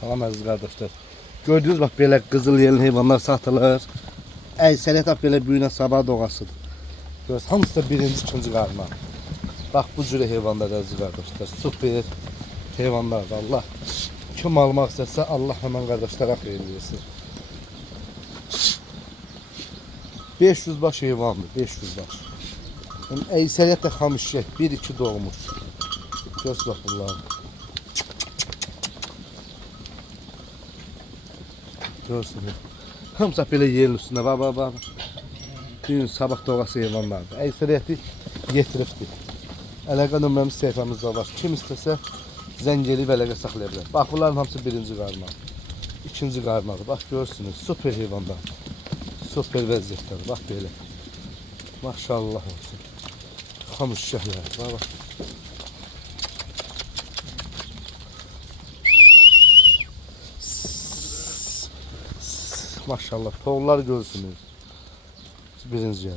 Salam əziz qardaşlar. Gördünüz bax belə qızıl yelin heyvanlar satılır. Əksəriyyət belə büyünə sabah doğasıdır. Görürsünüz hamısı da birinci, ikinci qarma. Bax bu cür heyvanlar əziz qardaşlar. Super heyvanlardır. Allah kim almaq istəsə Allah hemen qardaşlara xeyir versin. 500 baş heyvandır, 500 baş. Yəni əksəriyyət də xamışşək, 1-2 doğmuş. Görürsünüz bax bunlar. Görürsünüz. Hamısı belə yerin üstündə. Bax. Gün sabah doğası heyvanlardır. Əksəriyyəti yetiribdir. Əlaqə nömrəmiz səhifəmizdə var. Kim istəsə zəng eləyib əlaqə saxlaya bilər. Bax bunların hamısı birinci qarmaq. İkinci qarmaq. Bax görürsünüz. Super heyvanlar. Super vəziyyətlər. Bax belə. Maşallah olsun. Xamış şəhlər. Bax. Maşallah. Toğullar görürsünüz. Birinci yer.